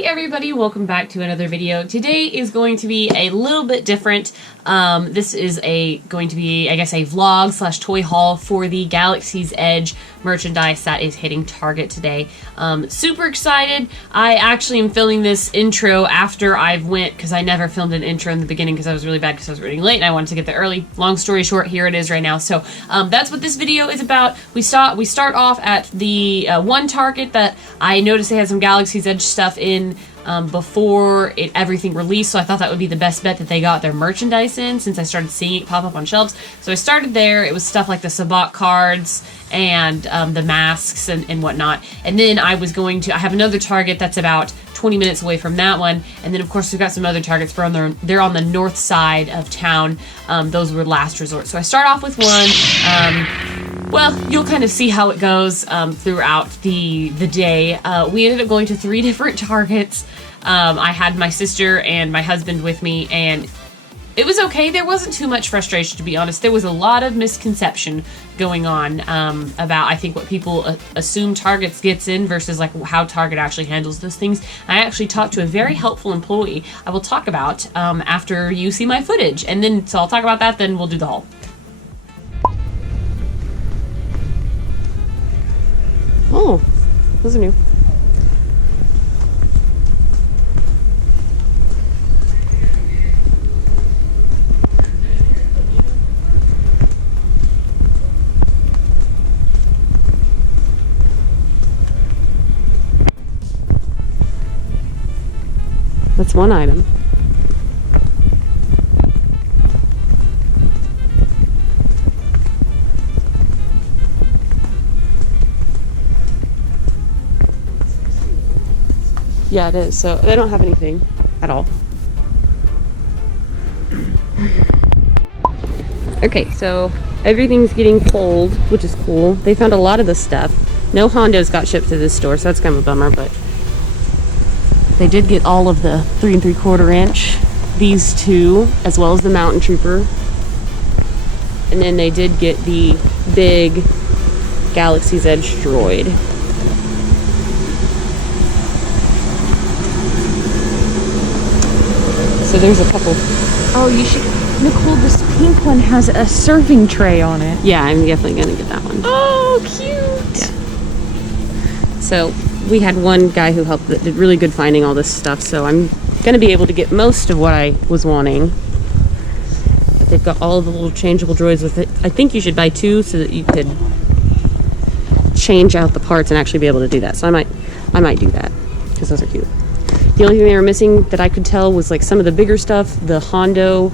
Hey everybody, welcome back to another video. Today is going to be a little bit different. This is going to be, I guess, a vlog slash toy haul for the Galaxy's Edge merchandise that is hitting Target today. Super excited. I actually am filming this intro after I've went, because I never filmed an intro in the beginning because I was really bad because I was running late and I wanted to get there early. Long story short, here it is right now. So that's what this video is about. We start off at the one Target that I noticed they had some Galaxy's Edge stuff in before everything released, so I thought that would be the best bet that they got their merchandise in, since I started seeing it pop up on shelves. So I started there. It was stuff like the Sabak cards and the masks and whatnot. And then I have another Target that's about 20 minutes away from that one. And then of course we've got some other Targets, but they're on the north side of town. Those were last resort. So I start off with one. Well, you'll kind of see how it goes throughout the day. We ended up going to 3 different Targets. I had my sister and my husband with me, and it was okay. There wasn't too much frustration, to be honest. There was a lot of misconception going on about, I think, what people assume Target gets in versus like how Target actually handles those things. I actually talked to a very helpful employee I will talk about after you see my footage. And then, so I'll talk about that, then we'll do the haul. Oh, those are new. That's one item. Yeah, it is. So they don't have anything at all. Okay, so everything's getting pulled, which is cool. They found a lot of the stuff. No Hondos got shipped to this store, so that's kind of a bummer, but they did get all of the 3 3/4 inch, these two, as well as the Mountain Trooper. And then they did get the big Galaxy's Edge droid. So there's a couple. Oh, you should, Nicole, this pink one has a serving tray on it. Yeah, I'm definitely gonna get that one. Oh, cute. Yeah. So we had one guy who helped that did really good finding all this stuff, so I'm gonna be able to get most of what I was wanting. But they've got all of the little changeable droids with it. I think you should buy 2 so that you could change out the parts and actually be able to do that. So I might do that, because those are cute. The only thing they were missing that I could tell was like some of the bigger stuff, the Hondo,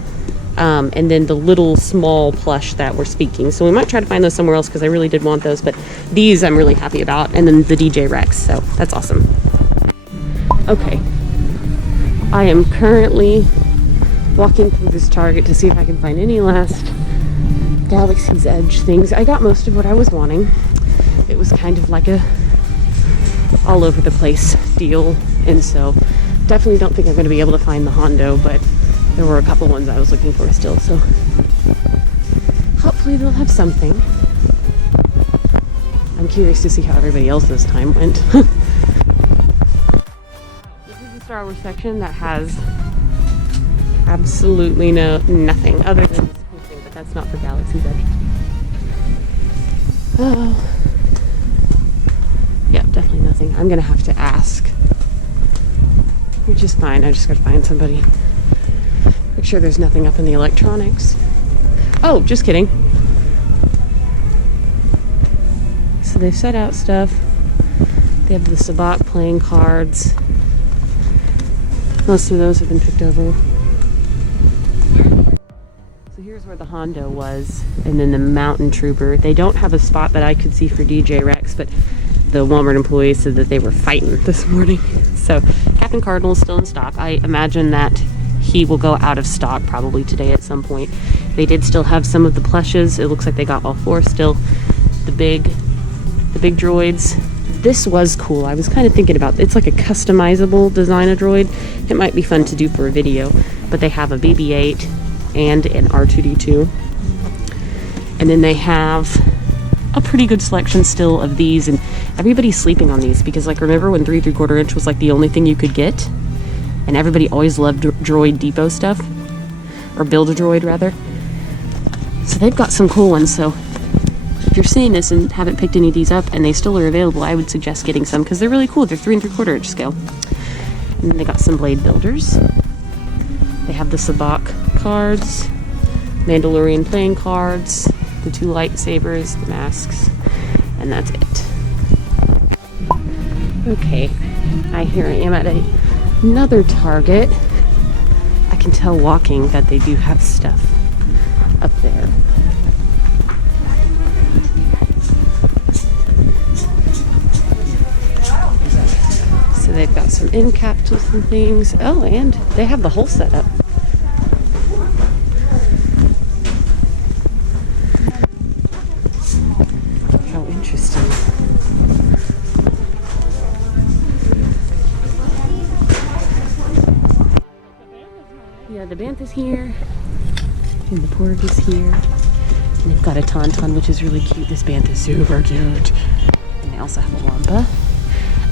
and then the little small plush that we're speaking. So we might try to find those somewhere else, because I really did want those, but these I'm really happy about. And then the DJ Rex, so that's awesome. Okay, I am currently walking through this Target to see if I can find any last Galaxy's Edge things. I got most of what I was wanting. It was kind of like a all over the place deal, and so definitely don't think I'm going to be able to find the Hondo, but there were a couple ones I was looking for still, so hopefully they'll have something. I'm curious to see how everybody else this time went. This is the Star Wars section that has absolutely nothing other than this whole thing, but that's not for Galaxy's Edge. Oh. Yeah, definitely nothing. I'm gonna have to ask, which is fine. I just gotta find somebody. Make sure there's nothing up in the electronics. Oh, just kidding. So they've set out stuff. They have the Sabak playing cards. Most of those have been picked over. So here's where the Hondo was, and then the Mountain Trooper. They don't have a spot that I could see for DJ Rex, but the Walmart employees said that they were fighting this morning. So Captain Cardinal is still in stock. I imagine that he will go out of stock probably today at some point. They did still have some of the plushes. It looks like they got all 4 still. The big droids. This was cool. I was kind of thinking about, it's like a customizable design of droid. It might be fun to do for a video, but they have a BB-8 and an R2-D2. And then they have a pretty good selection still of these, and everybody's sleeping on these because, like, remember when 3 3/4 inch was like the only thing you could get, and everybody always loved Droid Depot stuff, or Build-A-Droid rather. So they've got some cool ones. So if you're seeing this and haven't picked any of these up and they still are available, I would suggest getting some because they're really cool. They're 3 3/4 inch scale. And then they got some blade builders. They have the Sabak cards, Mandalorian playing cards, the 2 lightsabers, the masks, and that's it. Okay, here I am at another Target. I can tell walking that they do have stuff up there. So they've got some end capsules and things. Oh, and they have the whole setup. How interesting. Yeah, the bantha's here. And the porg is here. And they've got a tauntaun, which is really cute. This bantha's super cute. And they also have a wampa.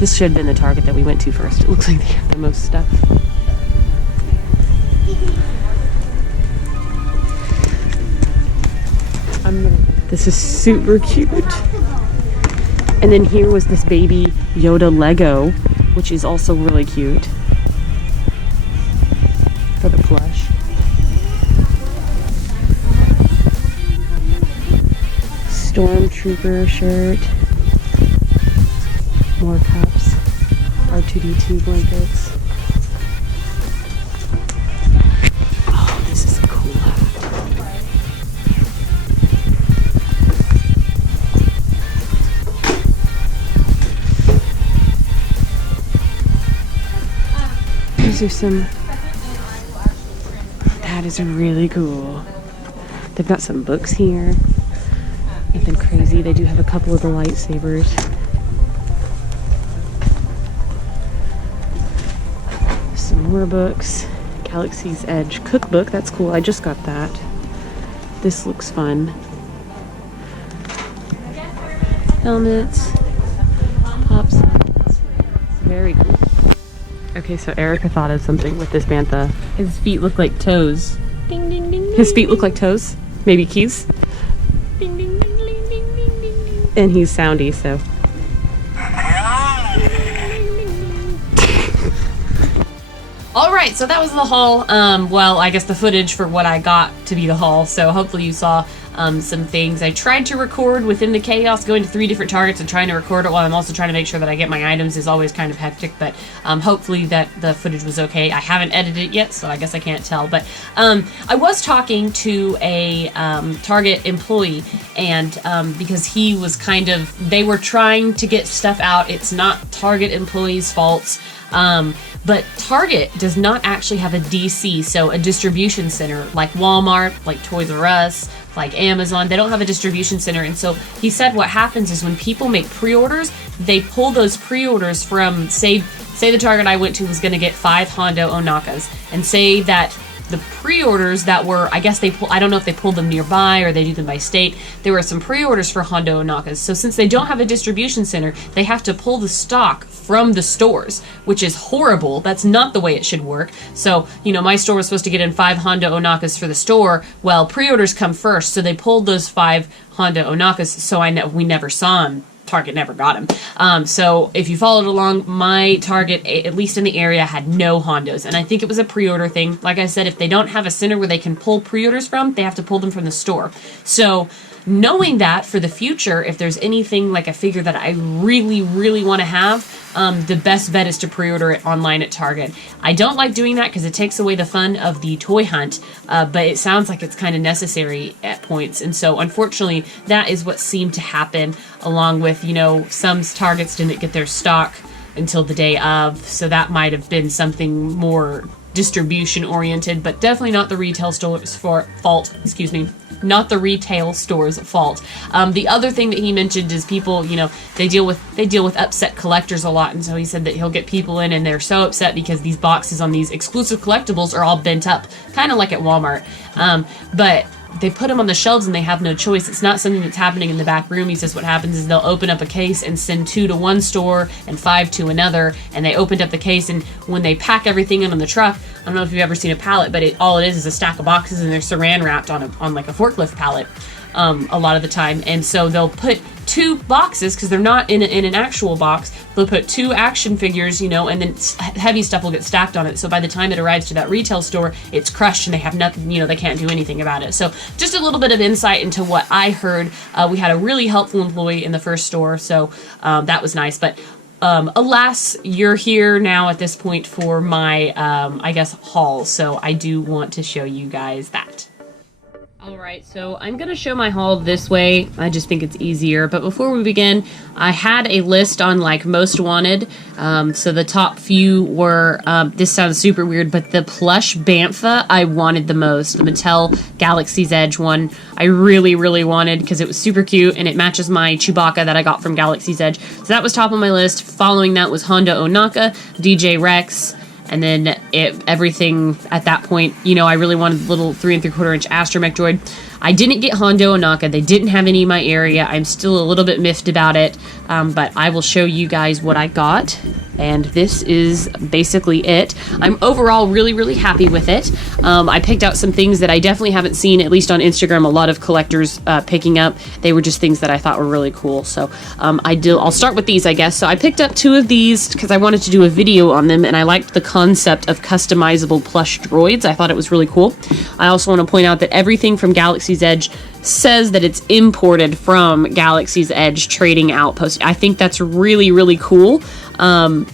This should have been the Target that we went to first. It looks like they have the most stuff. This is super cute. And then here was this baby Yoda Lego, which is also really cute. For the plush. Stormtrooper shirt. More cups. R2-D2 blankets. Oh, this is a cool hat. These are some... That is really cool. They've got some books here. Nothing crazy. They do have a couple of the lightsabers. Some more books. Galaxy's Edge cookbook. That's cool. I just got that. This looks fun. Helmets. Pop sides. Very cool. Okay, so Erica thought of something with this bantha. His feet look like toes. Ding, ding, ding, his feet look like toes. Maybe keys. Ding, ding, ding, ding, ding, ding, ding. And he's soundy, so. Alright, so that was the haul. Well, I guess the footage for what I got to be the haul. So hopefully you saw some things. I tried to record within the chaos, going to 3 different Targets and trying to record it while I'm also trying to make sure that I get my items is always kind of hectic, but hopefully that the footage was okay. I haven't edited it yet, so I guess I can't tell, but I was talking to a Target employee, and because he was kind of, they were trying to get stuff out. It's not Target employees' faults. But Target does not actually have a DC, so a distribution center, like Walmart, like Toys R Us, like Amazon. They don't have a distribution center, and so he said what happens is when people make pre-orders, they pull those pre-orders from, say the Target I went to was going to get 5 Hondo Onakas, and say that the pre-orders that were, I guess I don't know if they pulled them nearby or they do them by state. There were some pre-orders for Hondo Onakas. So since they don't have a distribution center, they have to pull the stock from the stores, which is horrible. That's not the way it should work. So, you know, my store was supposed to get in 5 Hondo Onakas for the store. Well, pre-orders come first, so they pulled those 5 Hondo Onakas, so we never saw them. Target never got him. So if you followed along, my Target, at least in the area, had no Hondos. And I think it was a pre-order thing. Like I said, if they don't have a center where they can pull pre-orders from, they have to pull them from the store. So knowing that for the future, if there's anything like a figure that I really, really want to have, the best bet is to pre-order it online at Target. I don't like doing that because it takes away the fun of the toy hunt, but it sounds like it's kind of necessary at points. And so, unfortunately, that is what seemed to happen, along with, you know, some Targets didn't get their stock until the day of, so that might have been something more distribution oriented, but definitely not the retail store's fault. Excuse me. Not the retail store's fault. The other thing that he mentioned is people, you know, they deal with upset collectors a lot, and so he said that he'll get people in and they're so upset because these boxes on these exclusive collectibles are all bent up, kind of like at Walmart. But they put them on the shelves and they have no choice. It's not something that's happening in the back room. He says what happens is they'll open up a case and send 2 to one store and 5 to another, and they opened up the case, and when they pack everything in on the truck, I don't know if you've ever seen a pallet, but all it is a stack of boxes, and they're saran wrapped on like a forklift pallet a lot of the time. And so they'll put 2 boxes, because they're not in an actual box, they'll put 2 action figures, you know, and then heavy stuff will get stacked on it. So by the time it arrives to that retail store, it's crushed and they have nothing, you know, they can't do anything about it. So just a little bit of insight into what I heard. We had a really helpful employee in the first store, so that was nice. But alas, you're here now at this point for my, I guess, haul. So I do want to show you guys that. Alright, so I'm going to show my haul this way. I just think it's easier. But before we begin, I had a list on like most wanted. So the top few were, this sounds super weird, but the plush Bantha I wanted the most. The Mattel Galaxy's Edge one I really, really wanted because it was super cute and it matches my Chewbacca that I got from Galaxy's Edge. So that was top of my list. Following that was Honda Onaka, DJ Rex, and then everything at that point, you know, I really wanted the little 3 3/4 inch astromech droid. I didn't get Hondo Onaka. They didn't have any in my area. I'm still a little bit miffed about it, but I will show you guys what I got. And this is basically it. I'm overall really, really happy with it. I picked out some things that I definitely haven't seen, at least on Instagram, a lot of collectors picking up. They were just things that I thought were really cool. So I'll start with these, I guess. So I picked up 2 of these because I wanted to do a video on them, and I liked the concept of customizable plush droids. I thought it was really cool. I also want to point out that everything from Galaxy's Edge says that it's imported from Galaxy's Edge Trading Outpost. I think that's really, really cool.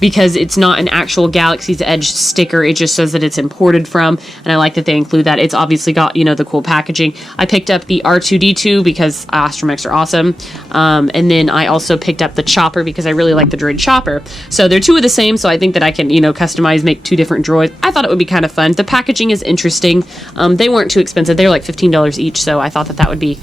Because it's not an actual Galaxy's Edge sticker. It just says that it's imported from, and I like that they include that. It's obviously got, you know, the cool packaging. I picked up the R2-D2 because astromechs are awesome, and then I also picked up the Chopper because I really like the droid Chopper. So they're 2 of the same, so I think that I can, you know, customize, make 2 different droids. I thought it would be kind of fun. The packaging is interesting. They weren't too expensive. They were like $15 each, so I thought that would be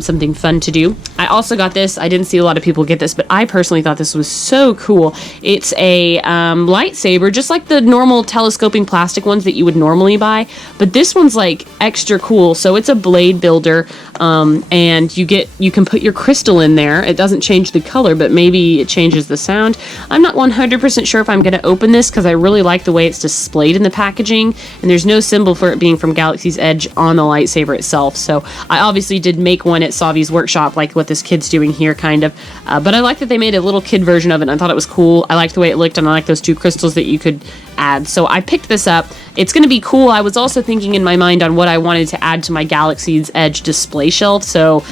something fun to do. I also got this. I didn't see a lot of people get this, but I personally thought this was so cool. It's a lightsaber, just like the normal telescoping plastic ones that you would normally buy, but this one's like extra cool. So it's a blade builder, and you can put your crystal in there. It doesn't change the color, but maybe it changes the sound. I'm not 100% sure if I'm going to open this because I really like the way it's displayed in the packaging, and there's no symbol for it being from Galaxy's Edge on the lightsaber itself. So I obviously did make one at Savi's workshop, like what this kid's doing here, kind of. But I like that they made a little kid version of it, and I thought it was cool. I liked the way it looked, and I like those 2 crystals that you could add. So I picked this up. It's going to be cool. I was also thinking in my mind on what I wanted to add to my Galaxy's Edge display shelf. So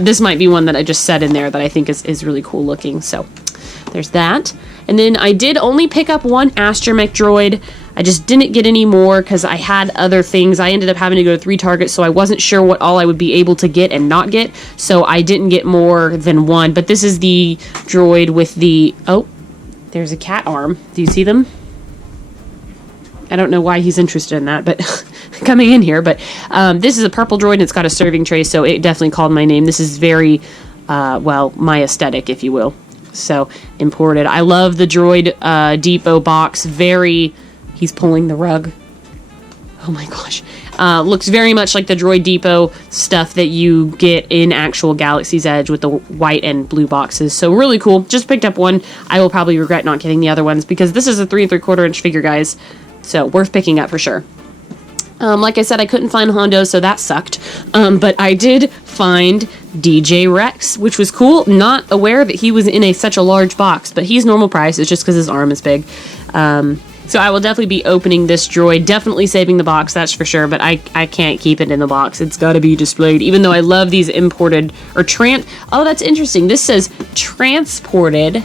this might be one that I just set in there that I think is really cool looking. So there's that. And then I did only pick up 1 astromech droid. I just didn't get any more because I had other things. I ended up having to go to 3 Targets, so I wasn't sure what all I would be able to get and not get. So I didn't get more than 1. But this is the droid with the... Oh, there's a cat arm. Do you see them? I don't know why he's interested in that, but coming in here. But this is a purple droid, and it's got a serving tray, so it definitely called my name. This is very, well, my aesthetic, if you will. So, imported. I love the Droid Depot box. Very... He's pulling the rug. Oh my gosh. Looks very much like the Droid Depot stuff that you get in actual Galaxy's Edge with the white and blue boxes. So really cool. Just picked up 1. I will probably regret not getting the other ones because this is a 3 3/4 inch figure, guys. So worth picking up for sure. Like I said, I couldn't find Hondo, so that sucked. But I did find DJ Rex, which was cool. Not aware that he was in such a large box, but he's normal price. It's just because his arm is big. So I will definitely be opening this droid. Definitely saving the box, that's for sure. But I can't keep it in the box. It's got to be displayed. Even though I love these imported or oh, that's interesting. This says transported.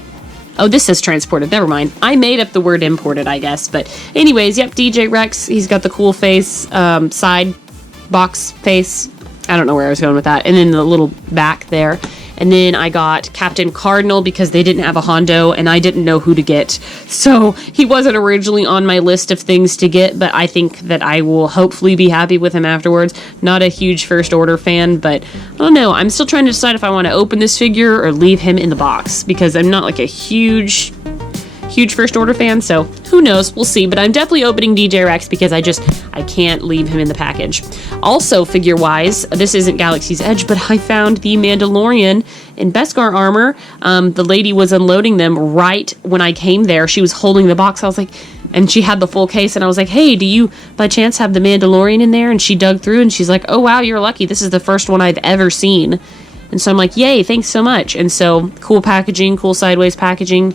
Oh, this says transported. Never mind. I made up the word imported, I guess. But anyways, yep, DJ Rex. He's got the cool face, side box face. I don't know where I was going with that. And then the little back there. And then I got Captain Cardinal because they didn't have a Hondo and I didn't know who to get. So he wasn't originally on my list of things to get, but I think that I will hopefully be happy with him afterwards. Not a huge First Order fan, but I don't know. I'm still trying to decide if I want to open this figure or leave him in the box because I'm not like a huge huge First Order fan, so who knows? We'll see. But I'm definitely opening DJ Rex because I can't leave him in the package. Also, figure-wise, this isn't Galaxy's Edge, but I found the Mandalorian in Beskar armor. The lady was unloading them right when I came there. She was holding the box. I was like, and she had the full case, and I was like, hey, do you by chance have the Mandalorian in there? And she dug through, and she's like, oh wow, you're lucky. This is the first one I've ever seen. And so I'm like, yay, thanks so much. And so cool packaging, cool sideways packaging.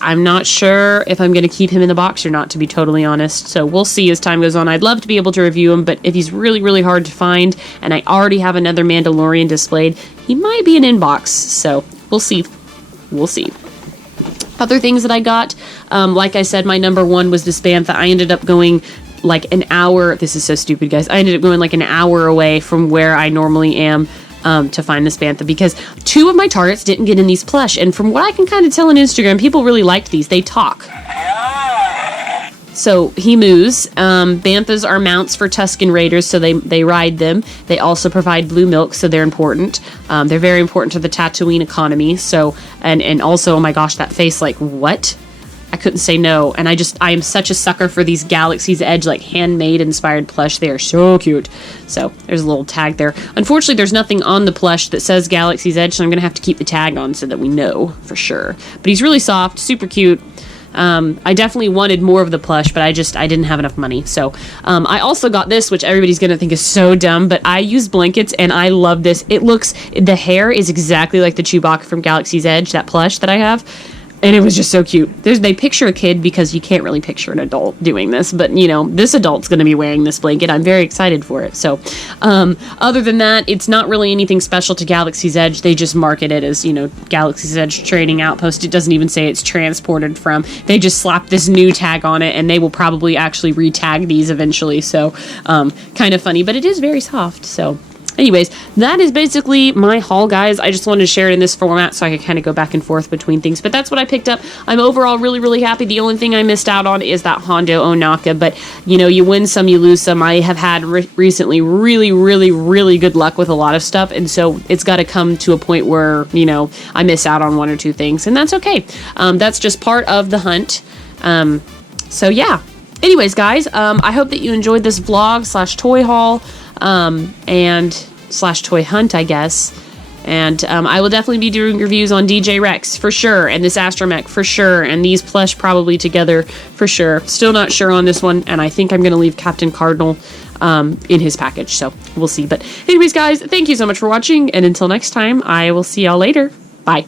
I'm not sure if I'm going to keep him in the box or not, to be totally honest. So we'll see as time goes on. I'd love to be able to review him, but if he's really, really hard to find, and I already have another Mandalorian displayed, he might be an inbox. So we'll see. We'll see. Other things that I got, like I said, my number one was this Bantha. I ended up going like an hour. This is so stupid, guys. I ended up going like an hour away from where I normally am to find this Bantha because 2 of my targets didn't get in these plush. And from what I can kind of tell on Instagram, people really liked these. They talk. So he moves. Banthas are mounts for Tusken Raiders, so they ride them. They also provide blue milk, so they're important. They're very important to the Tatooine economy. So and also, oh my gosh, that face, like what? I couldn't say no. And I am such a sucker for these Galaxy's Edge, like handmade inspired plush. They are so cute. So there's a little tag there. Unfortunately, there's nothing on the plush that says Galaxy's Edge, so I'm gonna have to keep the tag on so that we know for sure. But he's really soft, super cute. I definitely wanted more of the plush, but I didn't have enough money. So, I also got this, which everybody's going to think is so dumb, but I use blankets and I love this. The hair is exactly like the Chewbacca from Galaxy's Edge, that plush that I have. And it was just so cute. They picture a kid because you can't really picture an adult doing this. But, you know, this adult's going to be wearing this blanket. I'm very excited for it. So, other than that, it's not really anything special to Galaxy's Edge. They just market it as, you know, Galaxy's Edge Trading Outpost. It doesn't even say it's transported from. They just slap this new tag on it, and they will probably actually re-tag these eventually. So, kind of funny. But it is very soft, so... Anyways, that is basically my haul, guys. I just wanted to share it in this format so I could kind of go back and forth between things. But that's what I picked up. I'm overall really, really happy. The only thing I missed out on is that Hondo Onaka. But, you know, you win some, you lose some. I have had recently really, really, really good luck with a lot of stuff. And so it's got to come to a point where, you know, I miss out on 1 or 2 things. And that's okay. That's just part of the hunt. So, yeah. Anyways, guys, I hope that you enjoyed this vlog / toy haul. And / toy hunt, I guess. And I will definitely be doing reviews on DJ Rex for sure, and this Astromech for sure, and these plush probably together for sure. Still not sure on this one, and I think I'm going to leave Captain Cardinal in his package, so we'll see. But anyways, guys, thank you so much for watching, and until next time, I will see y'all later. Bye.